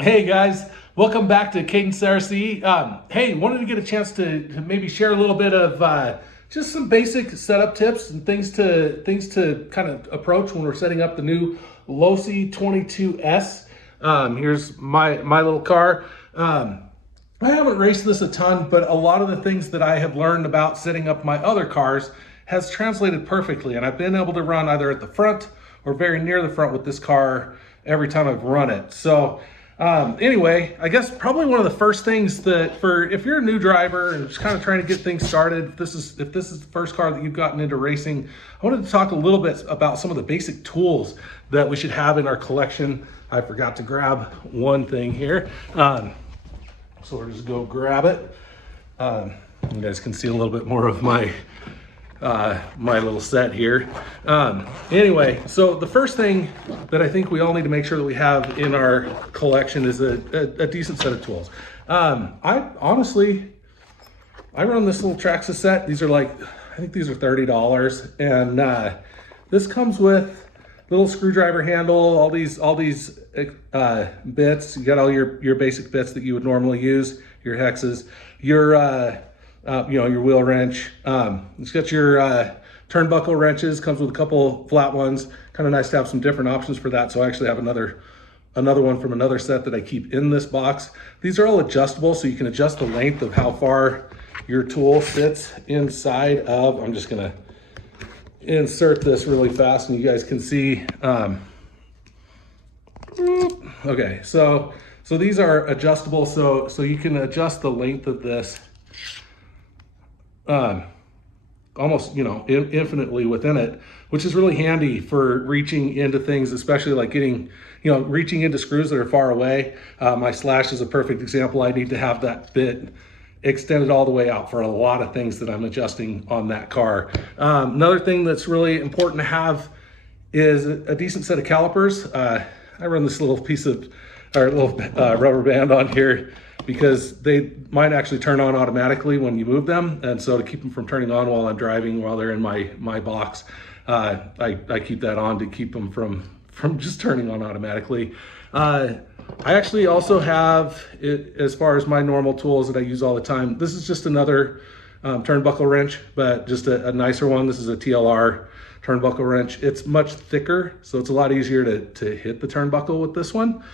Hey guys, welcome back to Cadence RC. Hey, wanted to get a chance to maybe share a little bit of just some basic setup tips and things to kind of approach when we're setting up the new Losi 22S. Here's my little car. I haven't raced this a ton, but a lot of the things that I have learned about setting up my other cars has translated perfectly, and I've been able to run either at the front or very near the front with this car every time I've run it. So anyway, I guess probably one of the first things that if you're a new driver and just kind of trying to get things started, if this is the first car that you've gotten into racing, I wanted to talk a little bit about some of the basic tools that we should have in our collection. I forgot to grab one thing here. So we'll just go grab it. You guys can see a little bit more of my little set here. Anyway, so the first thing that I think we all need to make sure that we have in our collection is a decent set of tools. I run this little Traxxas set. These are I think these are $30, and this comes with little screwdriver handle, all these bits. You got all your basic bits that you would normally use, your hexes, your wheel wrench. It's got your turnbuckle wrenches, comes with a couple flat ones. Kind of nice to have some different options for that. So I actually have another one from another set that I keep in this box. These are all adjustable, so you can adjust the length of how far your tool fits inside of. I'm just gonna insert this really fast and you guys can see. Okay, so these are adjustable, so you can adjust the length of this almost infinitely within it, which is really handy for reaching into things, especially like reaching into screws that are far away. My slash is a perfect example. I need to have that bit extended all the way out for a lot of things that I'm adjusting on that car. Another thing that's really important to have is a decent set of calipers. I run this little rubber band on here because they might actually turn on automatically when you move them. And so to keep them from turning on while I'm driving, while they're in my box, I keep that on to keep them from just turning on automatically. I actually also have it as far as my normal tools that I use all the time. This is just another turnbuckle wrench, but just a nicer one. This is a TLR turnbuckle wrench. It's much thicker, so it's a lot easier to hit the turnbuckle with this one.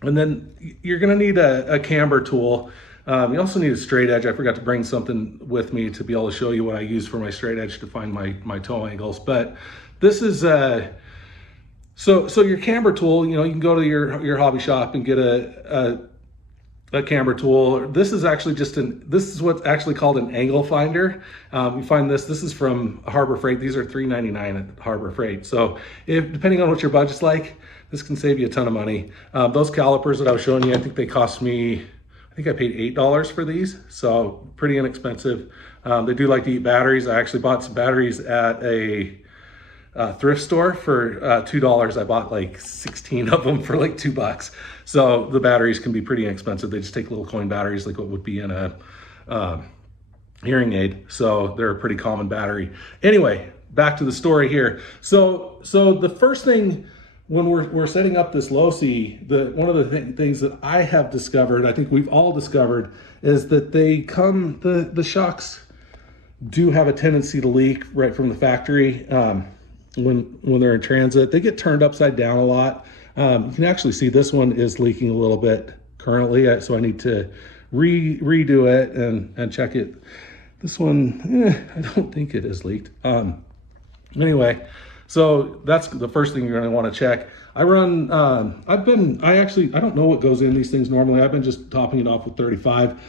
And then you're gonna need a camber tool. You also need a straight edge. I forgot to bring something with me to be able to show you what I use for my straight edge to find my toe angles. But this is so your camber tool, you can go to your hobby shop and get a camber tool. This is actually this is what's actually called an angle finder. You find this is from Harbor Freight. These are $3.99 at Harbor Freight. So depending on what your budget's like, this can save you a ton of money. Those calipers that I was showing you, I think they cost me, I think I paid $8 for these. So pretty inexpensive. They do like to eat batteries. I actually bought some batteries at a thrift store for $2. I bought like 16 of them for like $2. So the batteries can be pretty inexpensive. They just take little coin batteries like what would be in a hearing aid. So they're a pretty common battery. Anyway, back to the story here. So the first thing when we're setting up this Losi, one of the things that I have discovered, I think we've all discovered, is that the shocks do have a tendency to leak right from the factory. When they're in transit, they get turned upside down a lot. You can actually see this one is leaking a little bit currently, so I need to redo it and check it. This one, I don't think it is leaked. Anyway, so that's the first thing you're going to want to check. I run, I don't know what goes in these things normally. I've been just topping it off with 35.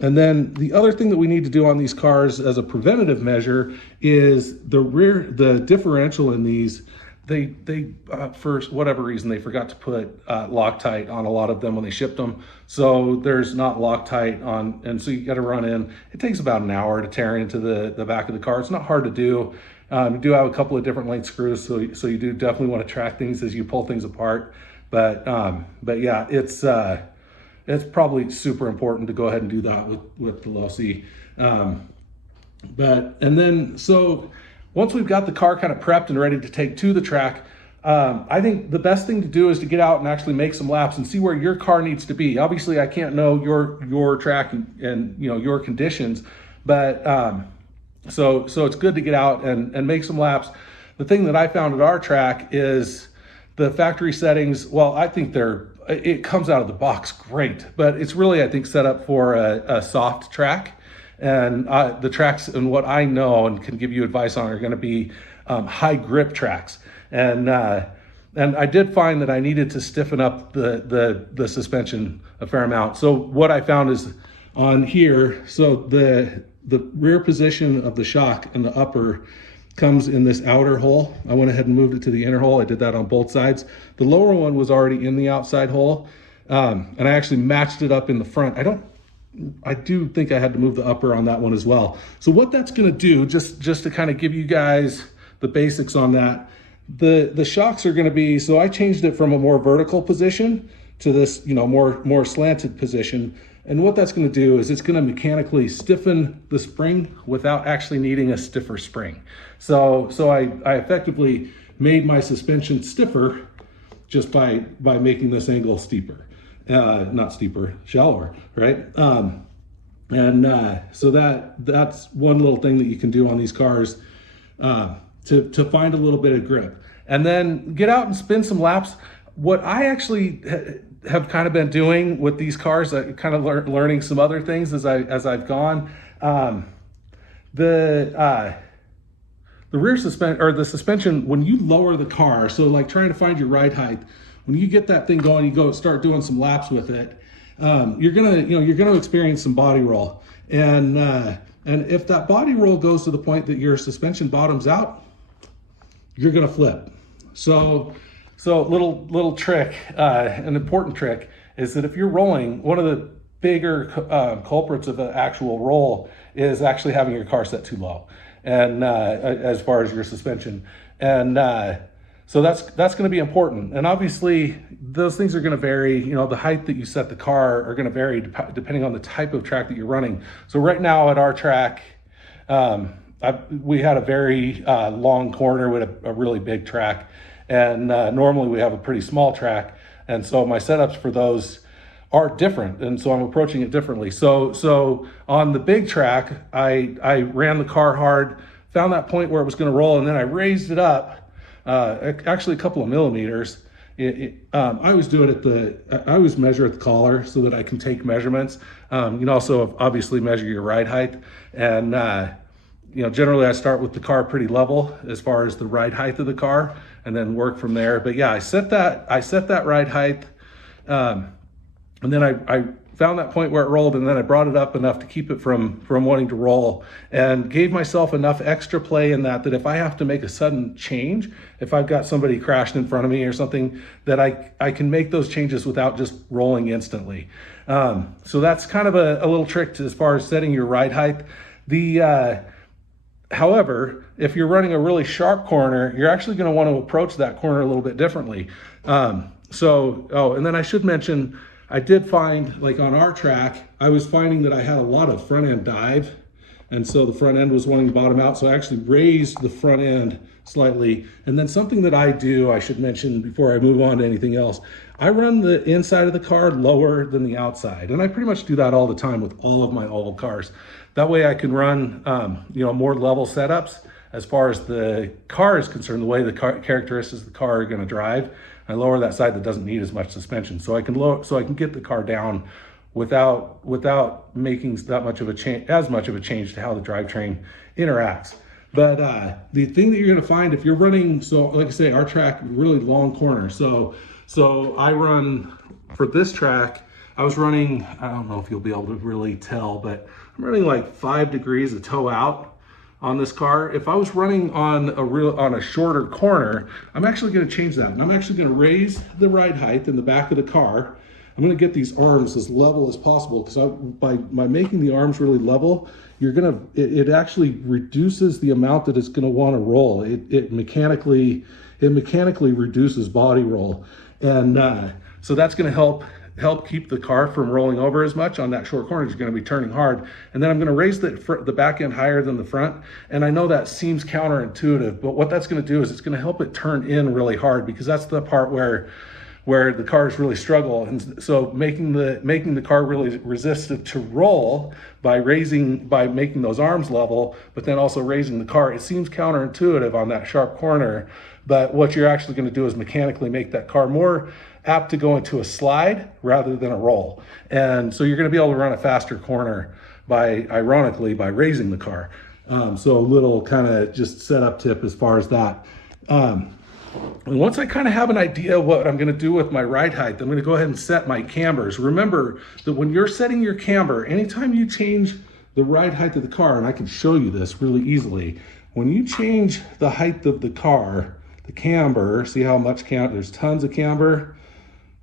And then the other thing that we need to do on these cars as a preventative measure is the differential in these. They for whatever reason, they forgot to put Loctite on a lot of them when they shipped them. So there's not Loctite on, and so you got to run in. It takes about an hour to tear into the back of the car. It's not hard to do. You do have a couple of different length screws, so you do definitely want to track things as you pull things apart. But yeah, it's probably super important to go ahead and do that with the Losi. And then so once we've got the car kind of prepped and ready to take to the track, I think the best thing to do is to get out and actually make some laps and see where your car needs to be. Obviously, I can't know your track and your conditions, but so it's good to get out and make some laps. The thing that I found at our track is the factory settings. Well, I think it comes out of the box great, but it's really, I think, set up for a soft track. And the tracks and what I know and can give you advice on are going to be high grip tracks. And I did find that I needed to stiffen up the suspension a fair amount. So what I found is on here, so the rear position of the shock and the upper comes in this outer hole. I went ahead and moved it to the inner hole. I did that on both sides. The lower one was already in the outside hole, and I actually matched it up in the front. I do think I had to move the upper on that one as well. So what that's going to do, just to kind of give you guys the basics on that, the shocks are going to be, so I changed it from a more vertical position to this, more slanted position. And what that's going to do is it's going to mechanically stiffen the spring without actually needing a stiffer spring. So I effectively made my suspension stiffer just by making this angle steeper, not steeper, shallower, right? So that's one little thing that you can do on these cars to find a little bit of grip, and then get out and spin some laps. What I actually have kind of been doing with these cars, kind of learning some other things as I've gone. The rear suspension, or the suspension, when you lower the car, so like trying to find your ride height, when you get that thing going, you go start doing some laps with it. You're gonna experience some body roll, and if that body roll goes to the point that your suspension bottoms out, you're gonna flip. So little trick, an important trick, is that if you're rolling, one of the bigger culprits of an actual roll is actually having your car set too low, and as far as your suspension, and so that's going to be important. And obviously those things are going to vary. The height that you set the car are going to vary depending on the type of track that you're running. So right now at our track, we had a very long corner with a really big track, and normally we have a pretty small track, and so my setups for those are different, and so I'm approaching it differently. So on the big track, I ran the car hard, found that point where it was going to roll, and then I raised it up actually a couple of millimeters. I always do it I always measure at the collar so that I can take measurements. You can also obviously measure your ride height, and generally I start with the car pretty level as far as the ride height of the car, and then work from there. But yeah, I set that ride height, and then I found that point where it rolled, and then I brought it up enough to keep it from wanting to roll, and gave myself enough extra play in that if I have to make a sudden change, if I've got somebody crashed in front of me or something, that I can make those changes without just rolling instantly. So that's kind of a little trick as far as setting your ride height. However, if you're running a really sharp corner, you're actually going to want to approach that corner a little bit differently. And then I should mention, I did find, like on our track, I was finding that I had a lot of front end dive, and so the front end was wanting to bottom out, so I actually raised the front end slightly. And then something that I do, I should mention before I move on to anything else, I run the inside of the car lower than the outside, and I pretty much do that all the time with all of my oval cars. That way I can run more level setups as far as the car is concerned, the way the characteristics of the car are going to drive. I lower that side that doesn't need as much suspension, so I can get the car down without making as much of a change to how the drivetrain interacts. But the thing that you're going to find if you're running, so like I say, our track really long corner. So I run for this track. I was running, I don't know if you'll be able to really tell, but I'm running like 5 degrees of toe out on this car. If I was running on a shorter corner, I'm actually going to change that, and I'm actually going to raise the ride height in the back of the car. I'm going to get these arms as level as possible, because by making the arms really level, it actually reduces the amount that it's going to want to roll. It mechanically reduces body roll, and so that's going to help help keep the car from rolling over as much on that short corner. You're going to be turning hard. And then I'm going to raise the back end higher than the front. And I know that seems counterintuitive, but what that's going to do is it's going to help it turn in really hard, because that's the part where the cars really struggle. And so making the car really resistant to roll by making those arms level, but then also raising the car. It seems counterintuitive on that sharp corner, but what you're actually going to do is mechanically make that car more apt to go into a slide rather than a roll. And so you're going to be able to run a faster corner ironically by raising the car. So a little kind of just setup tip as far as that. And once I kind of have an idea what I'm going to do with my ride height, I'm going to go ahead and set my cambers. Remember that when you're setting your camber, anytime you change the ride height of the car, and I can show you this really easily, when you change the height of the car, the camber, see how much camber, there's tons of camber,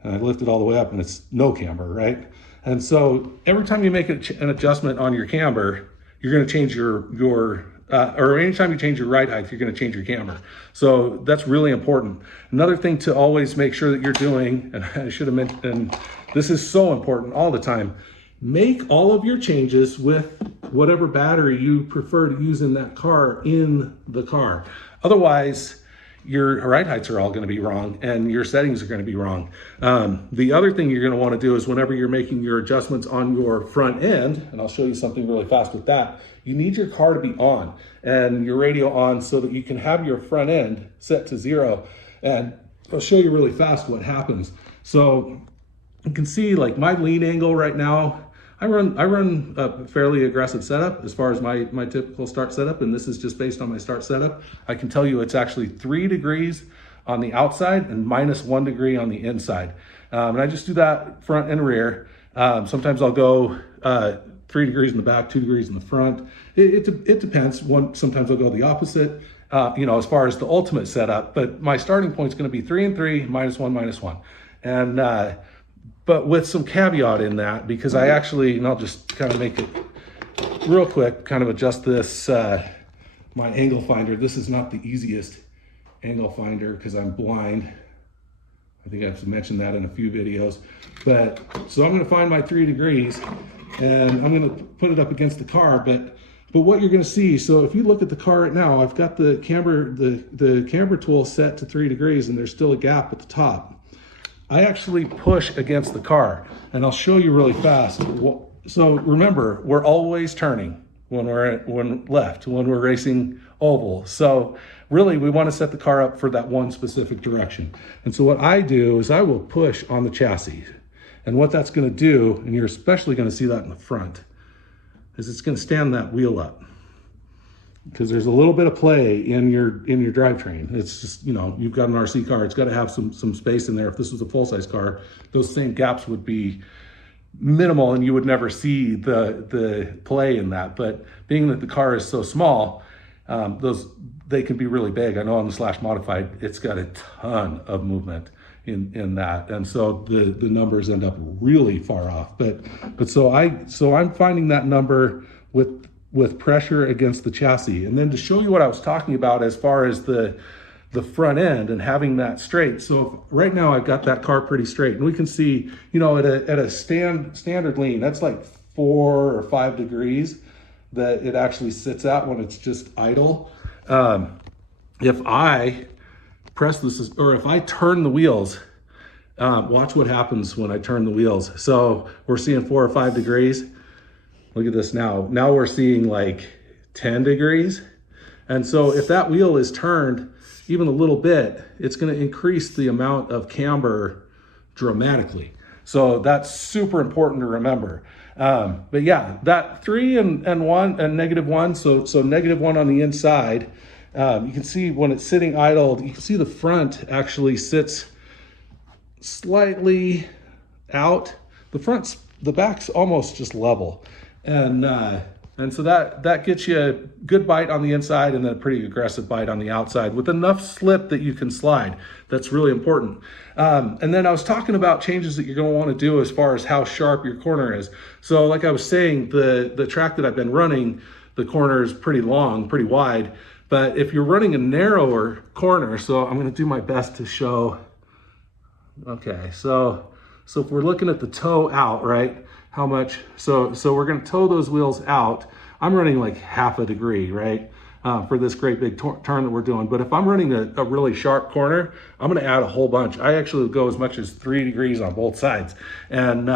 and I lift it all the way up and it's no camber, right? And so every time you make an adjustment on your camber, you're going to change or anytime you change your ride height, you're going to change your camber. So that's really important. Another thing to always make sure that you're doing, and I should have mentioned, and this is so important all the time, make all of your changes with whatever battery you prefer to use in that car in the car. Otherwise, your ride heights are all going to be wrong and your settings are going to be wrong. The other thing you're going to want to do is whenever you're making your adjustments on your front end, and I'll show you something really fast with that, you need your car to be on and your radio on so that you can have your front end set to 0. And I'll show you really fast what happens. So you can see like my lean angle right now, I run a fairly aggressive setup as far as my typical start setup, and this is just based on my start setup. I can tell you it's actually 3 degrees on the outside and -1 degree on the inside. And I just do that front and rear. Sometimes I'll go 3 degrees in the back, 2 degrees in the front. It depends. Sometimes I'll go the opposite, as far as the ultimate setup, but my starting point is going to be 3 and 3, -1, -1. And, but with some caveat in that, because I actually, and I'll just kind of make it real quick, kind of adjust this, my angle finder. This is not the easiest angle finder because I'm blind. I think I've mentioned that in a few videos. But so I'm going to find my 3 degrees and I'm going to put it up against the car. But what you're going to see, so if you look at the car right now, I've got the camber tool set to 3 degrees and there's still a gap at the top. I actually push against the car, and I'll show you really fast. So remember, we're always turning when we're racing oval. So really, we want to set the car up for that one specific direction. And so what I do is I will push on the chassis. And what that's going to do, and you're especially going to see that in the front, is it's going to stand that wheel up. Because there's a little bit of play in your drivetrain. It's just, you've got an RC car, it's got to have some space in there. If this was a full-size car, those same gaps would be minimal and you would never see the play in that. But being that the car is so small, they can be really big. I know on the Slash Modified, it's got a ton of movement in that. And so the numbers end up really far off. But so I'm finding that number with pressure against the chassis. And then to show you what I was talking about as far as the front end and having that straight. So right now I've got that car pretty straight, and we can see, at a standard lean, that's like 4 or 5 degrees that it actually sits at when it's just idle. If I press this, or if I turn the wheels, watch what happens when I turn the wheels. So we're seeing 4 or 5 degrees. Look at this now. Now we're seeing like 10 degrees. And so if that wheel is turned even a little bit, it's going to increase the amount of camber dramatically. So that's super important to remember. But yeah, that 3 and -1, so -1 on the inside. You can see when it's sitting idled, you can see the front actually sits slightly out. The back's almost just level. And so that gets you a good bite on the inside and then a pretty aggressive bite on the outside with enough slip that you can slide. That's really important. And then I was talking about changes that you're going to want to do as far as how sharp your corner is. So like I was saying, the track that I've been running, the corner is pretty long, pretty wide. But if you're running a narrower corner, so I'm going to do my best to show. Okay, so So if we're looking at the toe out, right, how much, so we're gonna toe those wheels out. I'm running like half a degree, right, for this great big turn that we're doing. But if I'm running a really sharp corner, I'm gonna add a whole bunch. I actually go as much as 3 degrees on both sides and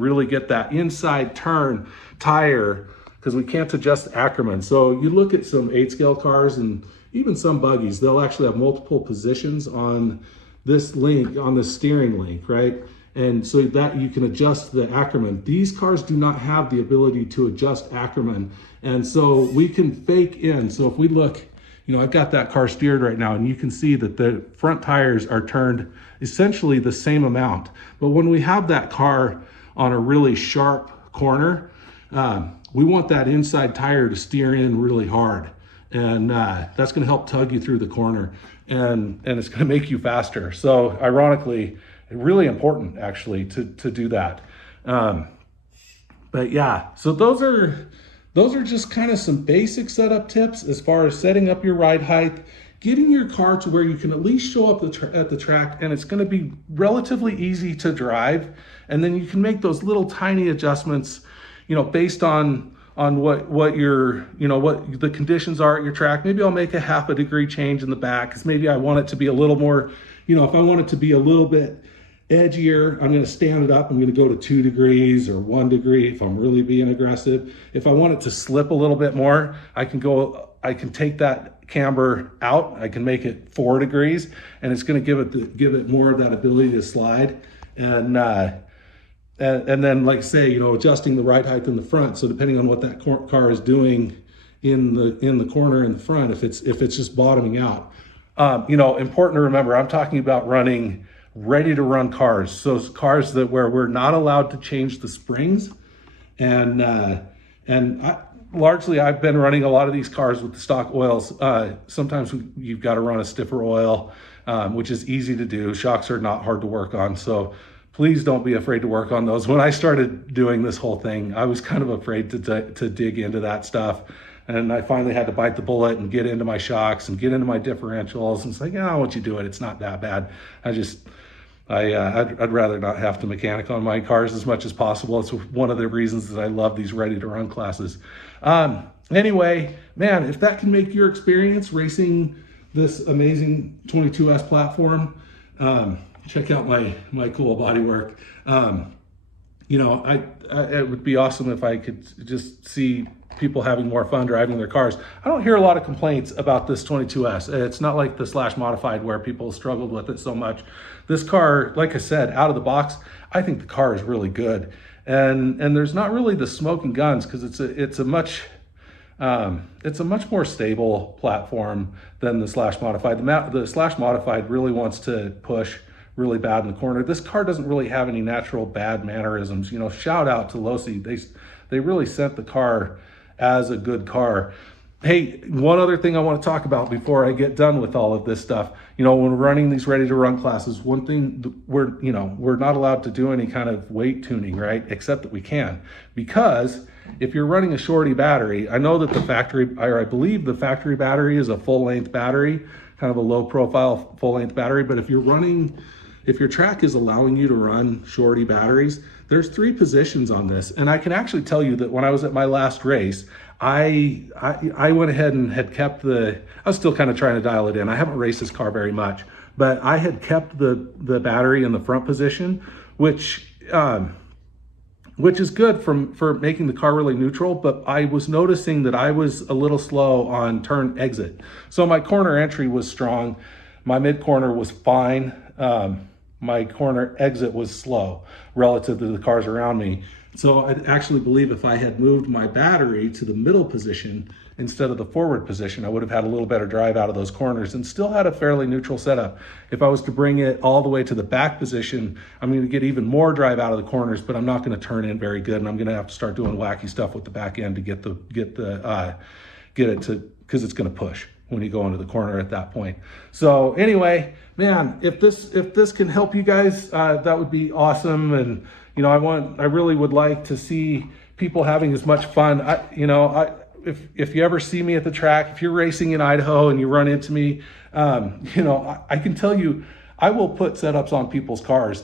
really get that inside turn tire, because we can't adjust Ackerman. So you look at some 8-scale cars and even some buggies, they'll actually have multiple positions on this link, on the steering link, right? And so that you can adjust the Ackerman. These cars do not have the ability to adjust Ackerman. And so we can fake in. So if we look, you know, I've got that car steered right now, and you can see that the front tires are turned essentially the same amount. But when we have that car on a really sharp corner, we want that inside tire to steer in really hard. And that's gonna help tug you through the corner, and it's gonna make you faster. So ironically, really important actually to do that. But yeah, so those are just kind of some basic setup tips as far as setting up your ride height, getting your car to where you can at least show up at the track, and it's going to be relatively easy to drive. And then you can make those little tiny adjustments, you know, based on what your, you know, what the conditions are at your track. Maybe I'll make a half a degree change in the back, because maybe I want it to be a little more, you know, if I want it to be a little bit edgier, I'm going to stand it up. I'm going to go to 2 degrees or 1 degree if I'm really being aggressive. If I want it to slip a little bit more, I can take that camber out. I can make it 4 degrees, and it's going to give it more of that ability to slide. And then, like say, you know, adjusting the ride height in the front. So depending on what that car is doing in the corner in the front, if it's just bottoming out, you know, important to remember, I'm talking about running ready to run cars. So cars where we're not allowed to change the springs. And largely I've been running a lot of these cars with the stock oils. Sometimes you've got to run a stiffer oil, which is easy to do. Shocks are not hard to work on. So please don't be afraid to work on those. When I started doing this whole thing, I was kind of afraid to dig into that stuff. And I finally had to bite the bullet and get into my shocks and get into my differentials. And it's like, yeah, once you do it, it's not that bad. I'd rather not have to mechanic on my cars as much as possible. It's one of the reasons that I love these ready to run classes. Anyway, man, if that can make your experience racing this amazing 22S platform, check out my cool bodywork. You know, it would be awesome if I could just see people having more fun driving their cars. I don't hear a lot of complaints about this 22S. It's not like the Slash Modified where people struggled with it so much. This car, like I said, out of the box, I think the car is really good. And there's not really the smoke and guns, because it's a much more stable platform than the Slash Modified. The Slash Modified really wants to push really bad in the corner. This car doesn't really have any natural bad mannerisms. You know, shout out to Losi. They really sent the car as a good car. Hey, one other thing I want to talk about before I get done with all of this stuff. You know, when we're running these ready to run classes, one thing we're not allowed to do any kind of weight tuning, right? Except that we can, because if you're running a shorty battery, I know that I believe the factory battery is a full length battery, kind of a low profile full length battery. But if your track is allowing you to run shorty batteries, there's 3 positions on this. And I can actually tell you that when I was at my last race, I went ahead and had kept I was still kind of trying to dial it in. I haven't raced this car very much, but I had kept the battery in the front position, which is good for making the car really neutral. But I was noticing that I was a little slow on turn exit. So my corner entry was strong. My mid corner was fine. My corner exit was slow relative to the cars around me. So I actually believe if I had moved my battery to the middle position instead of the forward position, I would have had a little better drive out of those corners and still had a fairly neutral setup. If I was to bring it all the way to the back position, I'm going to get even more drive out of the corners, but I'm not going to turn in very good, and I'm going to have to start doing wacky stuff with the back end to get it to, because it's going to push when you go into the corner at that point. So anyway, man, if this can help you guys, that would be awesome. And you know, I really would like to see people having as much fun. If you ever see me at the track, if you're racing in Idaho and you run into me, you know, I can tell you, I will put setups on people's cars.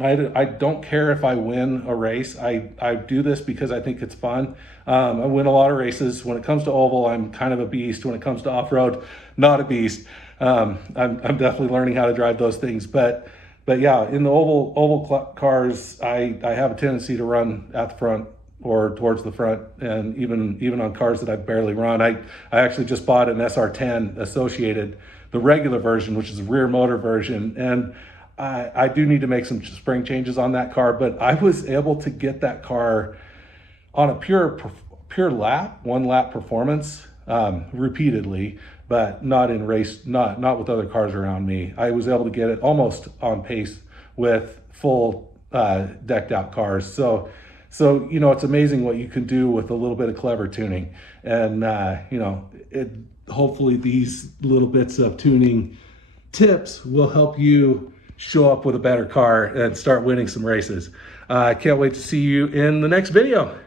I don't care if I win a race. I do this because I think it's fun. I win a lot of races. When it comes to oval, I'm kind of a beast. When it comes to off-road, not a beast. I'm definitely learning how to drive those things. But yeah, in the oval cars, I have a tendency to run at the front or towards the front, and even on cars that I barely run. I actually just bought an SR10 Associated, the regular version, which is a rear motor version, and I do need to make some spring changes on that car, but I was able to get that car on a pure lap, 1 lap performance, repeatedly, but not in race, not with other cars around me. I was able to get it almost on pace with full decked out cars. So you know, it's amazing what you can do with a little bit of clever tuning, and you know, hopefully these little bits of tuning tips will help you show up with a better car and start winning some races. I can't wait to see you in the next video.